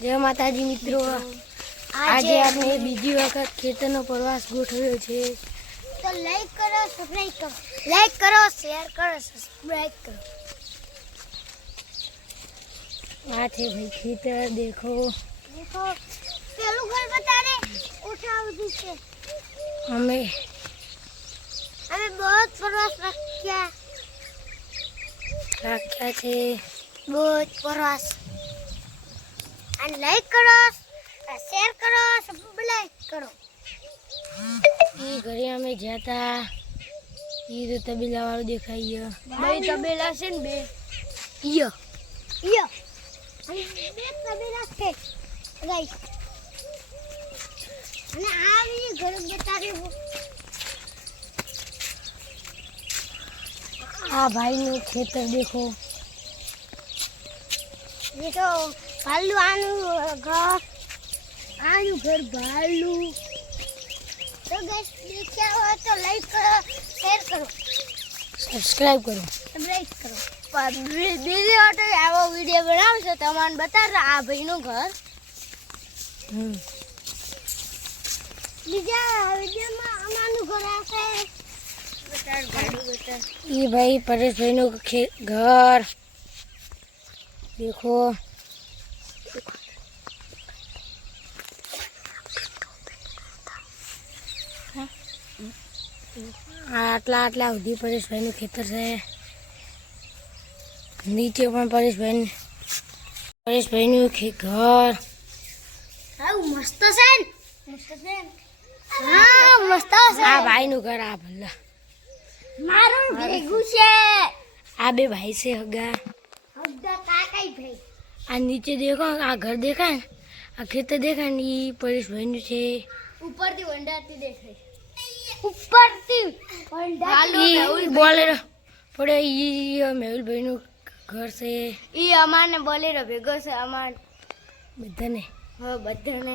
જય માતાજી મિત્રો. આજે આપણે બીજી વખત ખેતરનો પ્રવાસ ગોઠવ્યો છે. તો લાઈક કરો સબસ્ક્રાઇબ કરો. લાઈક કરો શેર કરો સબસ્ક્રાઇબ કરો. આ છે ભાઈ ખેતર દેખો. દેખો પેલું ઘર બતારે ઉઠાવતું છે. અમે અમે બહુ પ્રવાસ રાખ્યા. રાખ્યા છે. બહુ પ્રવાસ. અને લાઈક કરો શેર કરો સબસ્ક્રાઇબ કરો. એ ઘરે અમે જ્યાં હતા એ તો તબેલા વાળું દેખાય બે તબેલા છે ને બે. ઈયો. ઈયો. અને બે તબેલા છે. ગાઈસ અને આ બી ઘર બતાવી આ ભાઈનું ખેતર દેખો. ये तो भालू आनु घर आनु घर भालू तो गैस देखा हो तो लाइक करो शेयर करो સબસ્ક્રાઈબ કરો સબસ્ક્રાઇબ કરો બીજી વાર આવો વિડીયો બનાવશો તમને બતાવો આ ભાઈનું ઘર હમ બીજા વિડીયોમાં અમારું ઘર આવશે બતાડ ગાડી બતાડ એ ભાઈ પરેશભાઈનું ખે- આટલા આટલા સુધી પરેશભાઈનું ખેતર છે. નીચે પણ પરેશભાઈ પરેશભાઈનું ઘર. મસ્ત છે આ ભાઈનું ઘર આ ભલા મારું ભેગું છે. આ બે ભાઈ છે હગા. આ નીચે દેખો આ ઘર દેખાય આ ખેતર દેખાય ને એ પરેશભાઈનું છે. ઉપરથી દેખાય. ઉપરથી. બોલેરો પડે ઈ મેહુલભાઈ નું ઘર છે. ઈ અમારને બોલેરો ભેગો છે અમાર બધાને. હા બધાને.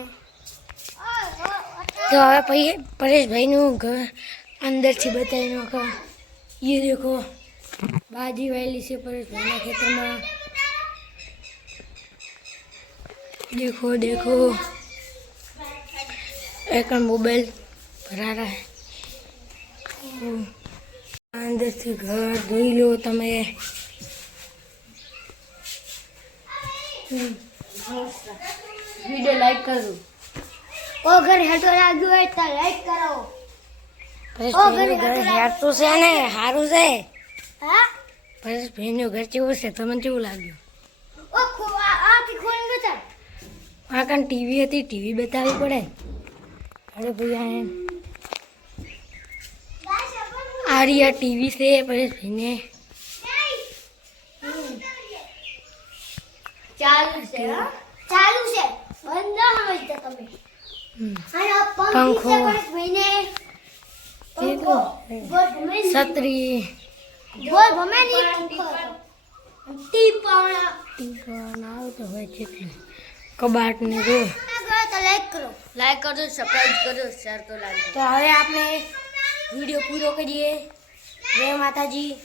તો હવે પછી પરેશભાઈ નું ઘર અંદરથી બતાવી નાખો. ઈ દેખો. બાજી વાયેલી છે પરેશભાઈના ખેતરમાં. દેખો દેખો. એક મોબાઈલ ભરા રહા અંદરથી ઘર ધોઈ લો તમે. વીડિયો લાઈક કરો. ઓ ઘર હેઠો લાગ્યું હોય તો લાઈક કરો. ઓ ઘર હેરતું છે ને સારું છે. હા? પરેશભાઈનું ઘર કેવું છે? તમને કેવું લાગ્યું? ઓ ખો આ આ કે ખોલ ગતા આ કાન ટીવી હતી ટીવી બતાવવી પડે. અરે ભાઈ આ આ રહ્યા ટીવી છે પરેશભાઈને ચાલુ છે હા ચાલુ છે બંધ ના સમજતા તમે હમ. અને આ પંખો પંખો. છે પણ ભાઈને પંખો બોલ ભમે ની છત્રી બોલ ભમે ની પંખો ટીપાણા ટીકણ આવતો હોય છે એટલે કબાટ ને જો તો લાઈક કરો લાઈક કરજો સબસ્ક્રાઇબ કરજો શેર તો લાઈક તો હવે આપણે વીડિયો પૂરો કરીએ. જય માતાજી.